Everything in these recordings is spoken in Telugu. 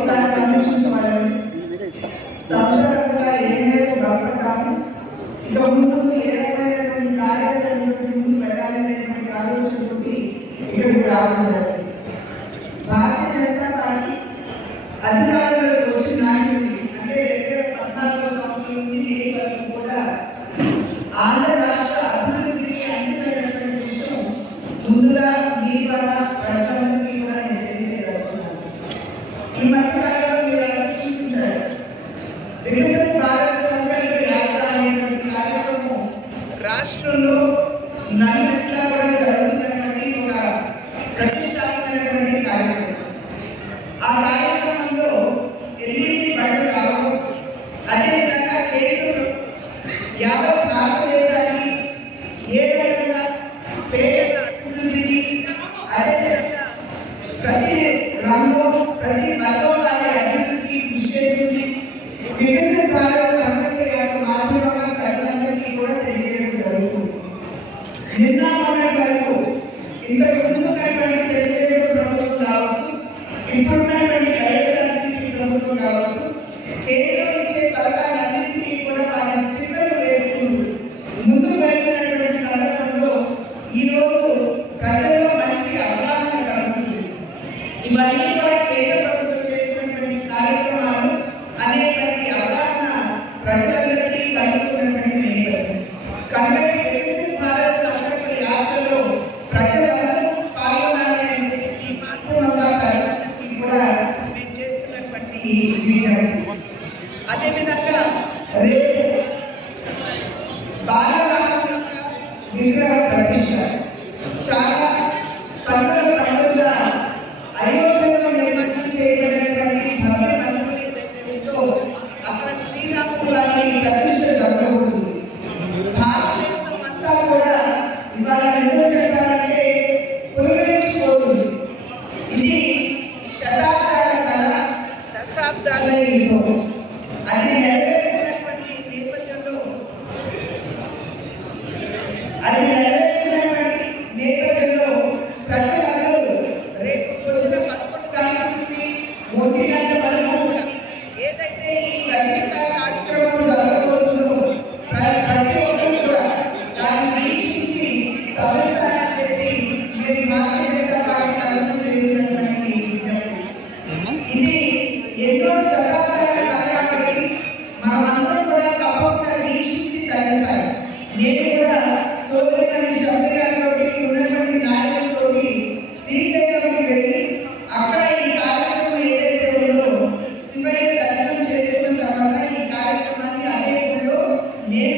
సార్ కమిషన్స్ వాళ్ళవి సంవత్సరంగా ఏ మేరకు బలపడ్డాము ఇక ముందు ఏ రకమైనటువంటి కార్యాచరణలోకి ముందు వెళ్ళాలనేటువంటి ఆలోచనతోటి ఇక్కడికి రావడం జరిగింది భారతీయ జనతా పార్టీ అధిక రాష్ట్రంలో నైన్ people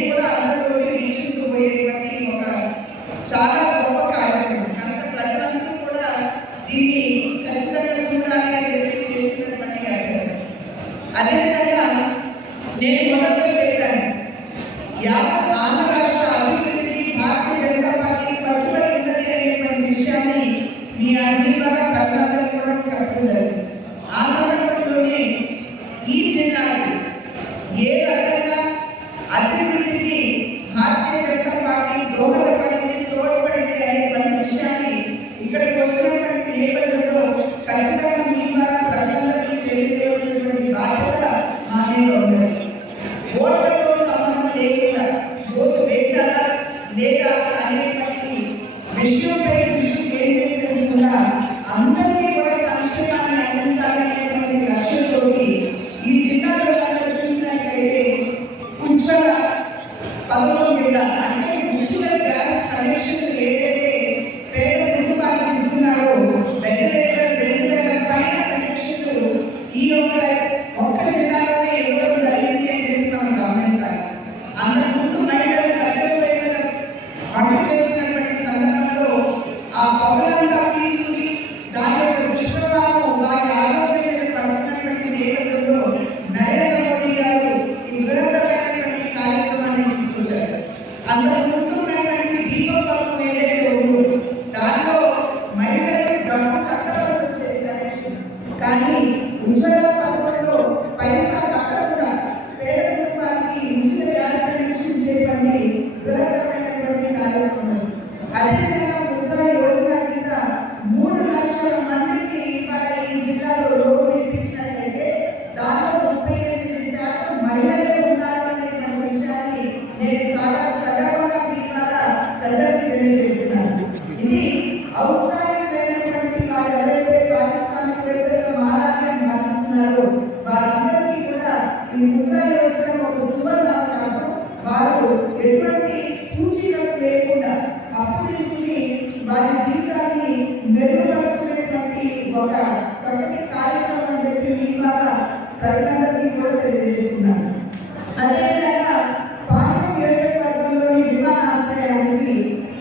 కూడా అందరితోటి వీక్షించబోయేటువంటి ఒక చాలా గొప్ప కార్యక్రమం. కనుక ప్రజలందరూ కూడా దీన్ని ఖచ్చితంగా చూడాలని చెప్పి చేస్తున్నటువంటి కార్యక్రమం. అదేవిధంగా నేను మొదట్లో చెప్పాను యాభై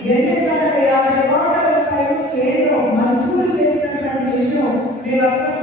ఎనిమిది వందల యాభై కోట్ల రూపాయలు కేంద్రం మంజూరు చేసినటువంటి విషయం మీరు అందరూ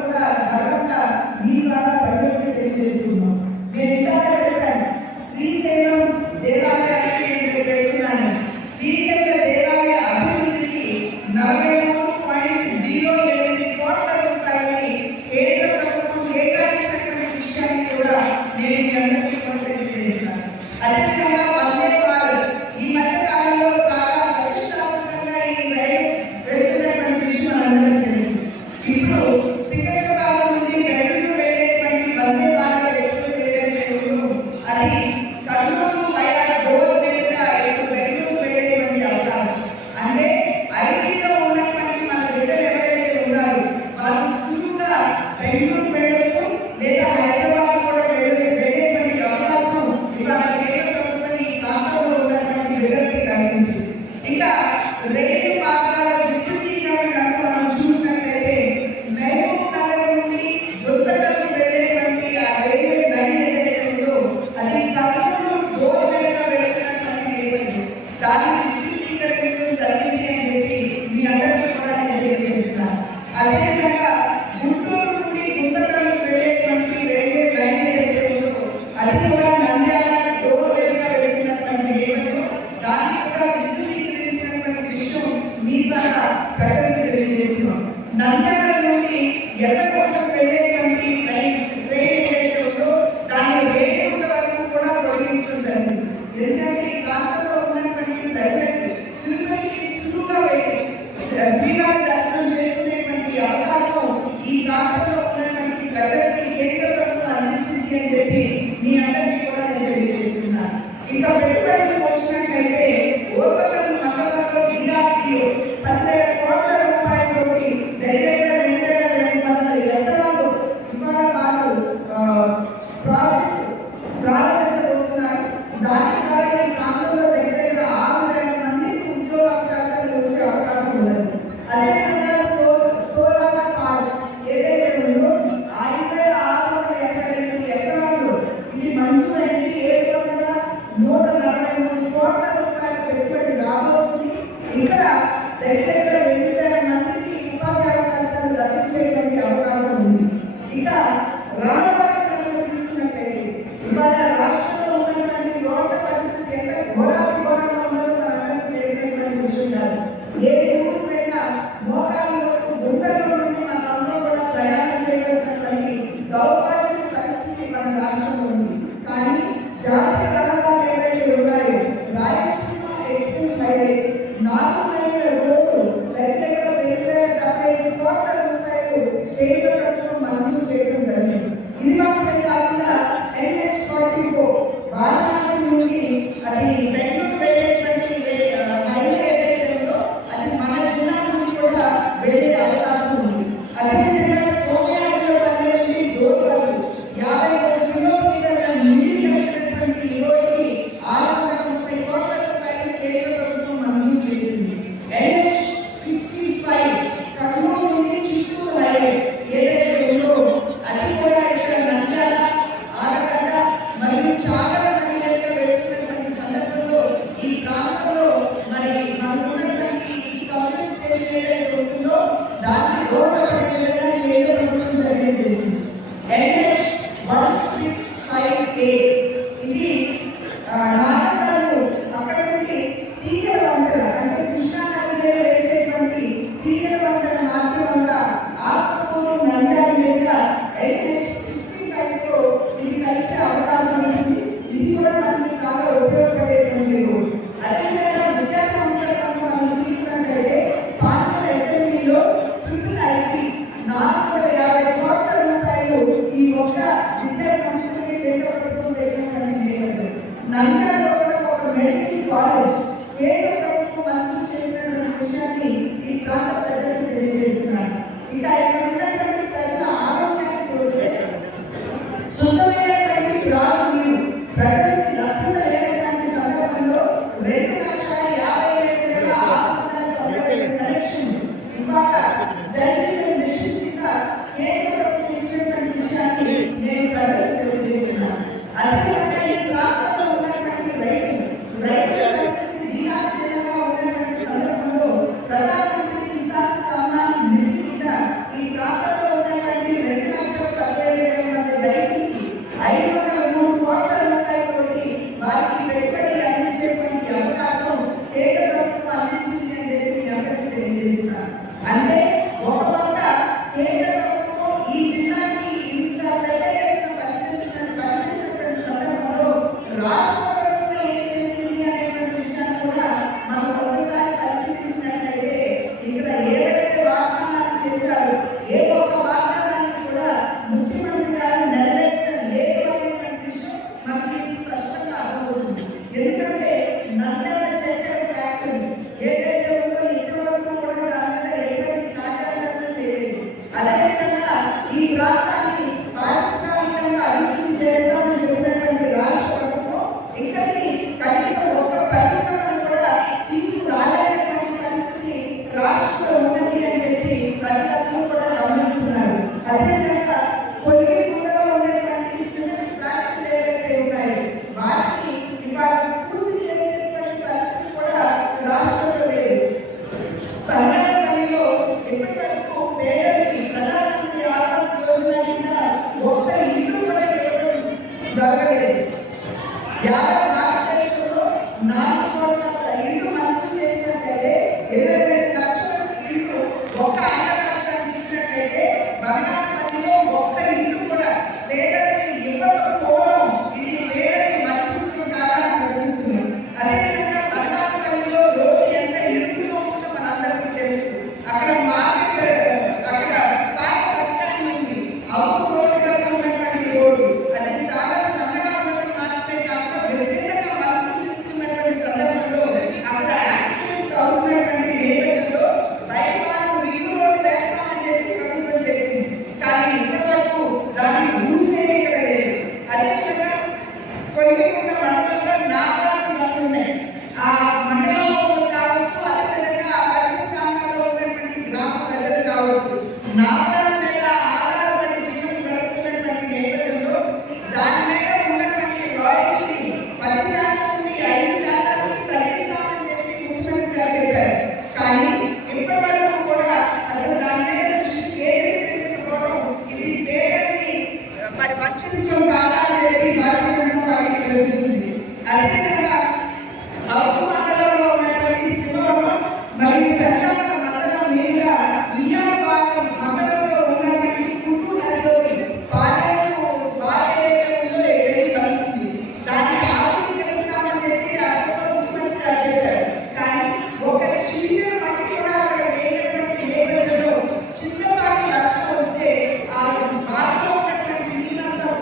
దానిని విశదీకరించడం జరిగింది అని చెప్పి మీ అందరికీ కూడా తెలియజేస్తున్నాను. అదేవిధంగా జగన్మోహన్ రెడ్డి ఇక్కడ దగ్గర దగ్గర మరి మనకున్నటువంటి గవర్నమెంట్ ప్లేస్ ఏదైతే ఉంటుందో దాన్ని రోడ్ల పని ఏదైనా ప్రభుత్వం చర్యలు చేసింది. నంద్యాలలో ఒక మెడికల్ కాలేజ్. పేరు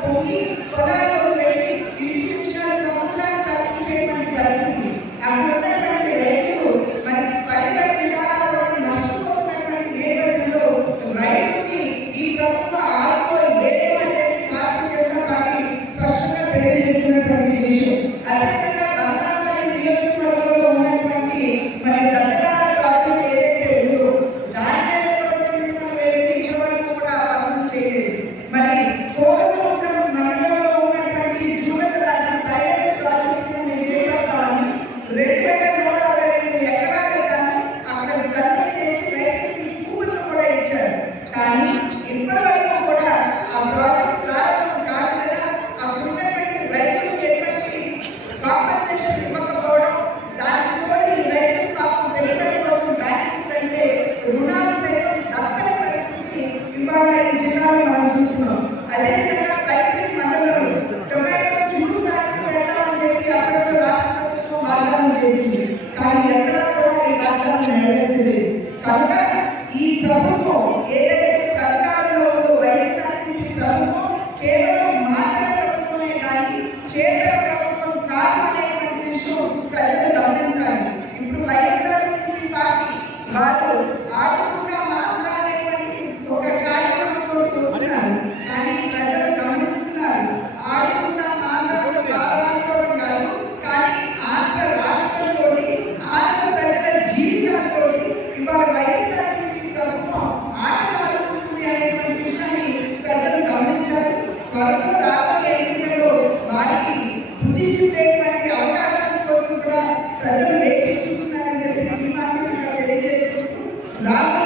भूमि बनाए Yeah. Nada